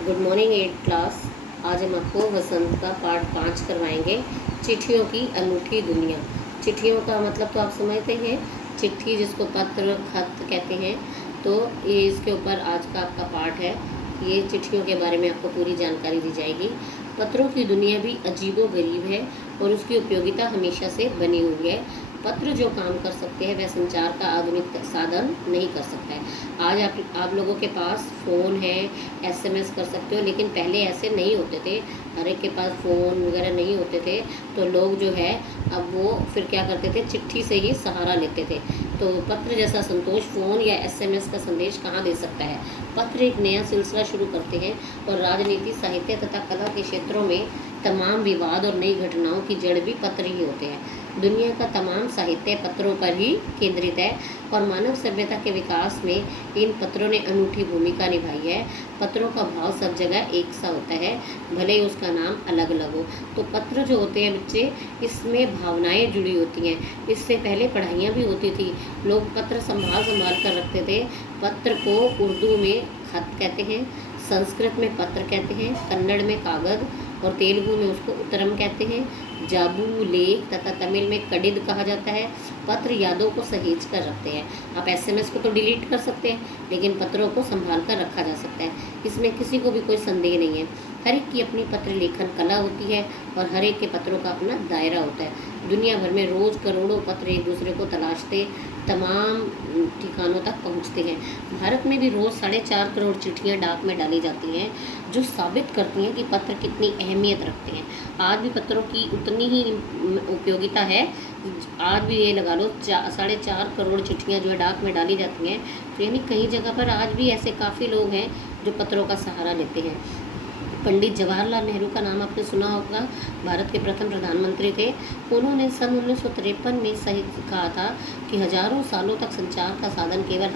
Good morning 8 class. आज हम आपको वसंत का पार्ट 5 करवाएंगे, चिट्ठियों की अनूठी दुनिया। चिट्ठियों का मतलब तो आप समझते हैं, चिट्ठी जिसको पत्र खत कहते हैं। तो ये इसके ऊपर आज का आपका पार्ट है। ये चिट्ठियों के बारे में आपको पूरी जानकारी दी जाएगी। पत्रों की दुनिया भी अजीबो गरीब है और उसकी उपयोगिता हमेशा से बनी हुई है। पत्र जो काम कर सकते हैं वह संचार का आधुनिक साधन नहीं कर सकता है। आज आप लोगों के पास फ़ोन है, एसएमएस कर सकते हो, लेकिन पहले ऐसे नहीं होते थे। हर एक के पास फ़ोन वगैरह नहीं होते थे, तो लोग जो है अब वो फिर क्या करते थे, चिट्ठी से ही सहारा लेते थे। तो पत्र जैसा संतोष फ़ोन या एसएमएस का संदेश कहाँ दे सकता है। पत्र एक नया सिलसिला शुरू करते हैं और राजनीति, साहित्य तथा कला के क्षेत्रों में तमाम विवाद और नई घटनाओं की जड़ भी पत्र ही होते हैं। दुनिया का तमाम साहित्य पत्रों पर ही केंद्रित है और मानव सभ्यता के विकास में इन पत्रों ने अनूठी भूमिका निभाई है। पत्रों का भाव सब जगह एक सा होता है, भले ही उसका नाम अलग अलग हो। तो पत्र जो होते हैं बच्चे, इसमें भावनाएं जुड़ी होती हैं। इससे पहले पढ़ाइयाँ भी होती थी, लोग पत्र संभाल संभाल कर रखते थे। पत्र को उर्दू में खत कहते हैं, संस्कृत में पत्र कहते हैं, कन्नड़ में कागज और तेलुगु में उसको उत्तरम कहते हैं, जाबू लेख तथा तमिल में कडिद कहा जाता है। पत्र यादों को सहेज कर रखते हैं। आप एसएमएस को तो डिलीट कर सकते हैं, लेकिन पत्रों को संभाल कर रखा जा सकता है। इसमें किसी को भी कोई संदेह नहीं है। हर एक की अपनी पत्र लेखन कला होती है और हर एक के पत्रों का अपना दायरा होता है। दुनिया भर में रोज़ करोड़ों पत्र एक दूसरे को तलाशते तमाम ठिकानों तक पहुंचते हैं। भारत में भी रोज़ 4.5 करोड़ चिट्ठियां डाक में डाली जाती हैं, जो साबित करती हैं कि पत्र कितनी अहमियत रखते हैं। आज भी पत्रों की उतनी ही उपयोगिता है। आज भी ये लगा लो 4.5 करोड़ चिट्ठियाँ जो है डाक में डाली जाती हैं। तो यानी कई जगह पर आज भी ऐसे काफ़ी लोग हैं जो पत्रों का सहारा लेते हैं। पंडित जवाहरलाल नेहरू का नाम आपने सुना होगा, भारत के प्रथम प्रधानमंत्री थे। उन्होंने सन 1953 में सही कहा था कि हजारों सालों तक संचार का साधन केवल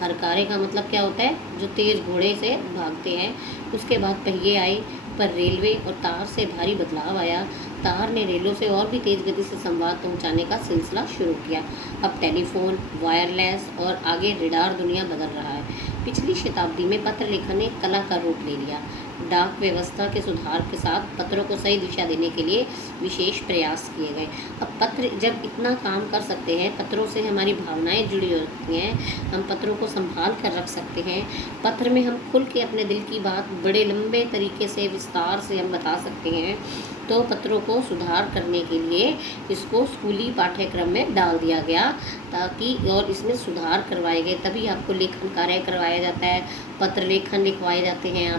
हरकारे का मतलब क्या होता है, जो तेज घोड़े से भागते हैं। उसके बाद पहिए आए, पर रेलवे और तार से भारी बदलाव आया। तार ने रेलों से और भी तेज गति से संवाद पहुंचाने का सिलसिला शुरू किया। अब टेलीफोन, वायरलेस और आगे रेडार दुनिया बदल रहा है। पिछली शताब्दी में पत्र लेखन ने कला का रूप ले लिया। डाक व्यवस्था के सुधार के साथ पत्रों को सही दिशा देने के लिए विशेष प्रयास किए गए। अब पत्र जब इतना काम कर सकते हैं, पत्रों से हमारी भावनाएं जुड़ी होती हैं, हम पत्रों को संभाल कर रख सकते हैं। पत्र में हम खुल के अपने दिल की बात बड़े लंबे तरीके से विस्तार से हम बता सकते हैं। तो पत्रों को सुधार करने के लिए इसको स्कूली पाठ्यक्रम में डाल दिया गया, ताकि और इसमें सुधार करवाए गए। तभी आपको लेखन कार्य करवाया जाता है, पत्र लेखन लिखवाए जाते हैं।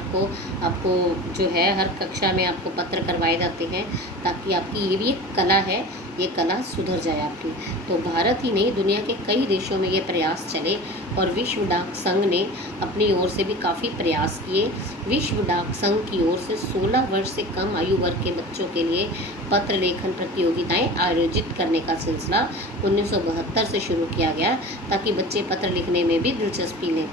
आपको जो है हर कक्षा में आपको पत्र करवाए जाते हैं, ताकि आपकी ये भी एक कला है, ये कला सुधर जाए आपकी। तो भारत ही नहीं, दुनिया के कई देशों में ये प्रयास चले और विश्व डाक संघ ने अपनी ओर से भी काफ़ी प्रयास किए। विश्व डाक संघ की ओर से 16 वर्ष से कम आयु वर्ग के बच्चों के लिए पत्र लेखन प्रतियोगिताएं आयोजित करने का सिलसिला 1972 से शुरू किया गया, ताकि बच्चे पत्र लिखने में भी दिलचस्पी लें।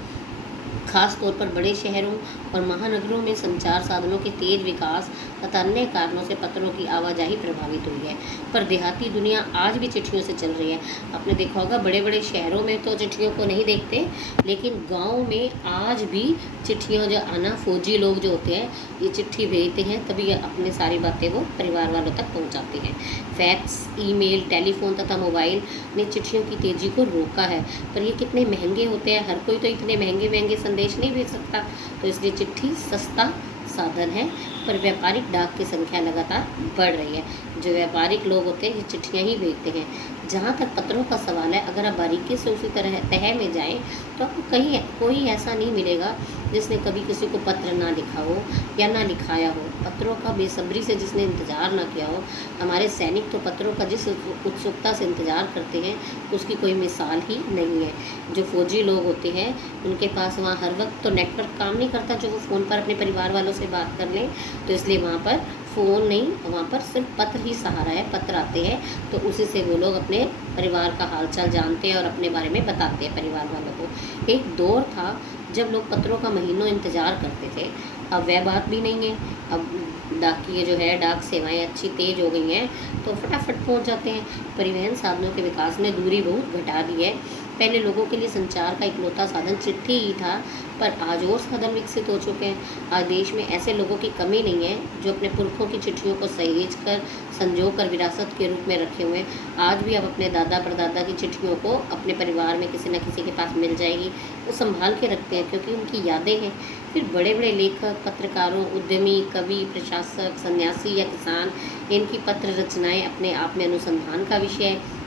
खास तौर पर बड़े शहरों और महानगरों में संचार साधनों के तेज विकास तथा अन्य कारणों से पत्रों की आवाजाही प्रभावित हुई है, पर देहाती दुनिया आज भी चिट्ठियों से चल रही है। आपने देखा होगा, बड़े बड़े शहरों में तो चिट्ठियों को नहीं देखते, लेकिन गांव में आज भी चिट्ठियों जो आना, फौजी लोग जो होते हैं ये चिट्ठी भेजते हैं, तभी अपनी सारी बातें वो परिवार वालों तक पहुँचाते हैं। फैक्स, ईमेल, टेलीफोन तथा मोबाइल ने चिट्ठियों की तेज़ी को रोका है, पर ये कितने महंगे होते हैं। हर कोई तो इतने महंगे महंगे संदेश नहीं भेज सकता, तो इसलिए चिट्ठी सस्ता साधन है, पर व्यापारिक डाक की संख्या लगातार बढ़ रही है। जो व्यापारिक लोग होते हैं ये चिट्ठियाँ ही भेजते हैं। जहाँ तक पत्रों का सवाल है, अगर आप बारीकी से उसी तरह तह में जाएं तो आपको कहीं कोई ऐसा नहीं मिलेगा जिसने कभी किसी को पत्र ना लिखा हो या ना लिखाया हो। पत्रों का बेसब्री से जिसने इंतज़ार ना किया हो। हमारे सैनिक तो पत्रों का जिस उत्सुकता से इंतज़ार करते हैं उसकी कोई मिसाल ही नहीं है। जो फौजी लोग होते हैं उनके पास वहाँ हर वक्त तो नेटवर्क काम नहीं करता जो वो फ़ोन पर अपने परिवार वालों से बात कर लें, तो इसलिए वहाँ पर फ़ोन नहीं, वहाँ पर सिर्फ पत्र ही सहारा है। पत्र आते हैं तो उसी से वो लोग अपने परिवार का हालचाल जानते हैं और अपने बारे में बताते हैं परिवार वालों को। एक दौर था जब लोग पत्रों का महीनों इंतज़ार करते थे, अब वह बात भी नहीं है। अब डाकिए जो है, डाक सेवाएं अच्छी तेज़ हो गई हैं, तो फटाफट पहुंच जाते हैं। परिवहन साधनों के विकास ने दूरी बहुत घटा दी है। पहले लोगों के लिए संचार का इकलौता साधन चिट्ठी ही था, पर आज और साधन विकसित हो चुके हैं। आज देश में ऐसे लोगों की कमी नहीं है जो अपने पुरखों की चिट्ठियों को सहेज कर, संजो कर विरासत के रूप में रखे हुए हैं। आज भी आप अपने दादा परदादा की चिट्ठियों को अपने परिवार में किसी न किसी के पास मिल जाएगी, वो संभाल के रखते हैं क्योंकि उनकी यादें हैं। फिर बड़े बड़े लेखक, पत्रकारों, उद्यमी, कवि, प्रशासक, सन्यासी या किसान, इनकी पत्र रचनाएं अपने आप में अनुसंधान का विषय है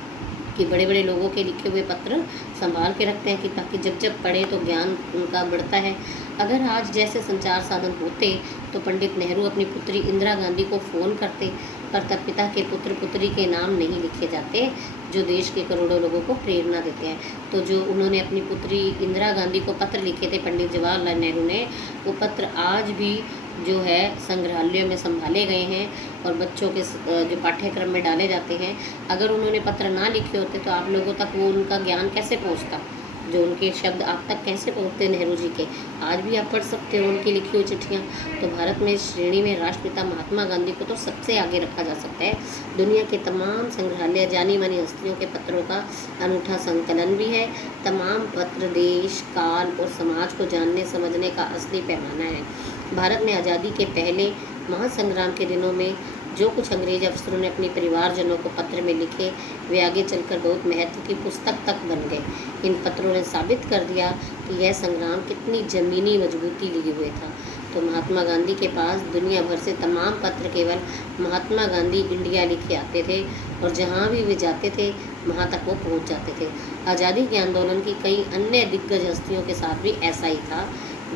कि बड़े बड़े लोगों के लिखे हुए पत्र संभाल के रखते हैं कि ताकि जब जब पढ़े तो ज्ञान उनका बढ़ता है। अगर आज जैसे संचार साधन होते तो पंडित नेहरू अपनी पुत्री इंदिरा गांधी को फ़ोन करते, पर तब पिता के पुत्र पुत्री के नाम नहीं लिखे जाते जो देश के करोड़ों लोगों को प्रेरणा देते हैं। तो जो उन्होंने अपनी पुत्री इंदिरा गांधी को पत्र लिखे थे पंडित जवाहरलाल नेहरू ने, वो पत्र आज भी जो है संग्रहालयों में संभाले गए हैं और बच्चों के जो पाठ्यक्रम में डाले जाते हैं। अगर उन्होंने पत्र ना लिखे होते तो आप लोगों तक वो उनका ज्ञान कैसे पहुंचता, जो उनके शब्द आप तक कैसे पहुंचते नेहरू जी के। आज भी आप पढ़ सकते हो उनकी लिखी हुई चिट्ठियाँ। तो भारत में इस श्रेणी में राष्ट्रपिता महात्मा गांधी को तो सबसे आगे रखा जा सकता है। दुनिया के तमाम संग्रहालय जानी मानी हस्तियों के पत्रों का अनूठा संकलन भी है। तमाम पत्र देश, काल और समाज को जानने समझने का असली पैमाना है। भारत में आज़ादी के पहले महासंग्राम के दिनों में जो कुछ अंग्रेज अफसरों ने अपने परिवारजनों को पत्र में लिखे, वे आगे चलकर बहुत महत्व की पुस्तक तक बन गए। इन पत्रों ने साबित कर दिया कि यह संग्राम कितनी ज़मीनी मजबूती लिए हुए था। तो महात्मा गांधी के पास दुनिया भर से तमाम पत्र केवल महात्मा गांधी इंडिया लिखे आते थे और जहाँ भी वे जाते थे वहाँ तक वो पहुँच जाते थे। आज़ादी के आंदोलन की कई अन्य दिग्गज हस्तियों के साथ भी ऐसा ही था।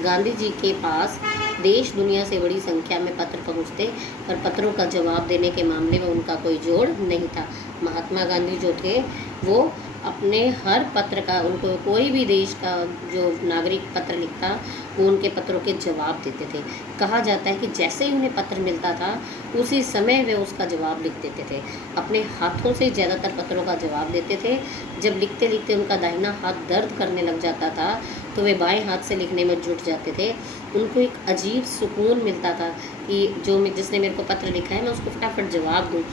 गांधी जी के पास देश दुनिया से बड़ी संख्या में पत्र पहुँचते, पर पत्रों का जवाब देने के मामले में उनका कोई जोड़ नहीं था। महात्मा गांधी जो थे वो अपने हर पत्र का, उनको कोई भी देश का जो नागरिक पत्र लिखता वो उनके पत्रों के जवाब देते थे। कहा जाता है कि जैसे ही उन्हें पत्र मिलता था उसी समय वे उसका जवाब लिख देते थे। अपने हाथों से ज़्यादातर पत्रों का जवाब देते थे। जब लिखते लिखते उनका दाहिना हाथ दर्द करने लग जाता था तो वे बाएं हाथ से लिखने में जुट जाते थे। उनको एक अजीब सुकून मिलता था कि जिसने मेरे को पत्र लिखा है मैं उसको फटाफट जवाब दूँ।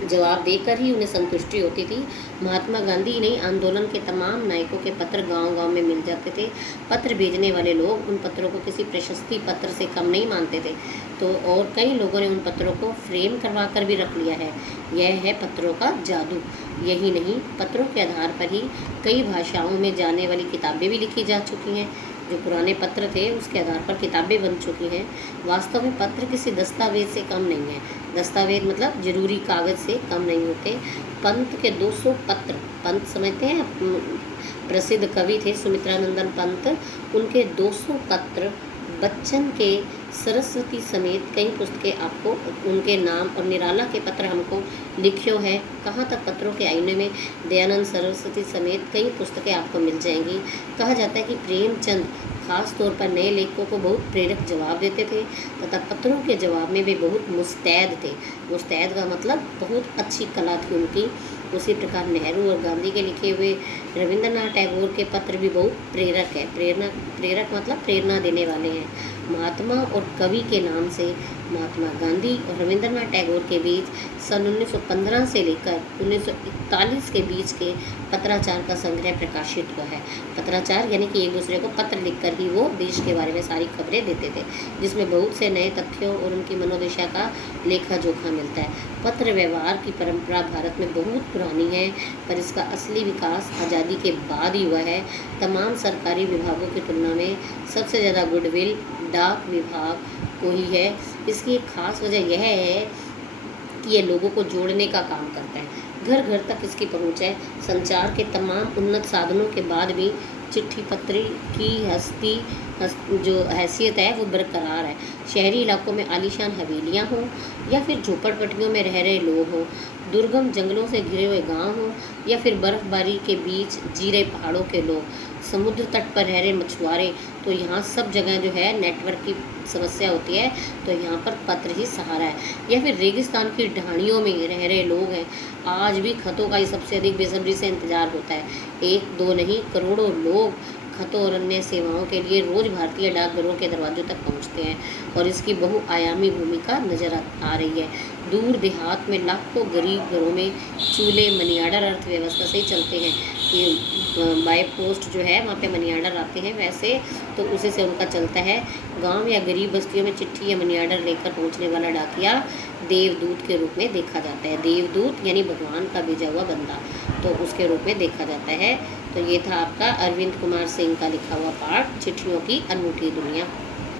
जवाब देकर ही उन्हें संतुष्टि होती थी। महात्मा गांधी ही नहीं, आंदोलन के तमाम नायकों के पत्र गांव-गांव में मिल जाते थे। पत्र भेजने वाले लोग उन पत्रों को किसी प्रशस्ति पत्र से कम नहीं मानते थे। तो और कई लोगों ने उन पत्रों को फ्रेम करवा कर भी रख लिया है। यह है पत्रों का जादू। यही नहीं, पत्रों के आधार पर ही कई भाषाओं में जाने वाली किताबें भी लिखी जा चुकी हैं। जो पुराने पत्र थे उसके आधार पर किताबें बन चुकी हैं। वास्तव में पत्र किसी दस्तावेज से कम नहीं है। दस्तावेज मतलब जरूरी कागज़ से कम नहीं होते। पंत के 200 पत्र, पंत समझते हैं, प्रसिद्ध कवि थे सुमित्रानंदन पंत, उनके 200 पत्र, बच्चन के सरस्वती समेत कई पुस्तकें आपको उनके नाम और निराला के पत्र हमको लिखियो है। कहाँ तक पत्रों के आईने में दयानंद सरस्वती समेत कई पुस्तकें आपको मिल जाएंगी। कहा जाता है कि प्रेमचंद खास तौर पर नए लेखकों को बहुत प्रेरक जवाब देते थे तथा पत्रों के जवाब में वे बहुत मुस्तैद थे। मुस्तैद का मतलब बहुत अच्छी कला थी उनकी। उसी प्रकार नेहरू और गांधी के लिखे हुए रविंद्रनाथ टैगोर के पत्र भी बहुत प्रेरक है। प्रेरक मतलब प्रेरणा देने वाले हैं। महात्मा और कवि के नाम से महात्मा गांधी और रविंद्रनाथ टैगोर के बीच सन 1915 से लेकर 1941 के बीच के पत्राचार का संग्रह प्रकाशित हुआ है। पत्राचार यानी कि एक दूसरे को पत्र लिखकर ही वो देश के बारे में सारी खबरें देते थे, जिसमें बहुत से नए तथ्यों और उनकी मनोदशा का लेखा जोखा मिलता है। पत्र व्यवहार की परंपरा भारत में बहुत पुरानी है, पर इसका असली विकास आज़ादी के बाद ही हुआ है। तमाम सरकारी विभागों की तुलना में सबसे ज़्यादा गुडविल डाक विभाग को ही है। इसकी एक खास वजह यह है कि ये लोगों को जोड़ने का काम करता है। घर घर तक इसकी पहुंच है। संचार के तमाम उन्नत साधनों के बाद भी चिट्ठी पत्री की जो हैसियत है वो बरकरार है। शहरी इलाकों में आलीशान हवेलियाँ हों या फिर झोपड़पट्टियों में रह रहे लोग हों, दुर्गम जंगलों से घिरे हुए गांव हों या फिर बर्फबारी के बीच जी रहे पहाड़ों के लोग, समुद्र तट पर रह रहे मछुआरे, तो यहाँ सब जगह जो है नेटवर्क की समस्या होती है तो यहाँ पर पत्र ही सहारा है। या फिर रेगिस्तान की ढाणियों में रह रहे लोग हैं, आज भी खतों का ही सबसे अधिक बेसब्री से इंतजार होता है। एक दो नहीं, करोड़ों लोग खतों और अन्य सेवाओं के लिए रोज़ भारतीय डाकघरों के दरवाजों तक पहुंचते हैं और इसकी बहुआयामी भूमिका नज़र आ रही है। दूर देहात में लाखों गरीब घरों में चूल्हे मनी ऑर्डर अर्थव्यवस्था से चलते हैं। कि बाय पोस्ट जो है वहाँ पे मनी आर्डर आते हैं, वैसे तो उसी से उनका चलता है। गांव या गरीब बस्तियों में चिट्ठी या मनी आर्डर लेकर पहुँचने वाला डाकिया देवदूत के रूप में देखा जाता है। देवदूत यानी भगवान का भेजा हुआ बंदा, तो उसके रूप में देखा जाता है। तो ये था आपका अरविंद कुमार सिंह का लिखा हुआ पाठ चिट्ठियों की अनूठी दुनिया।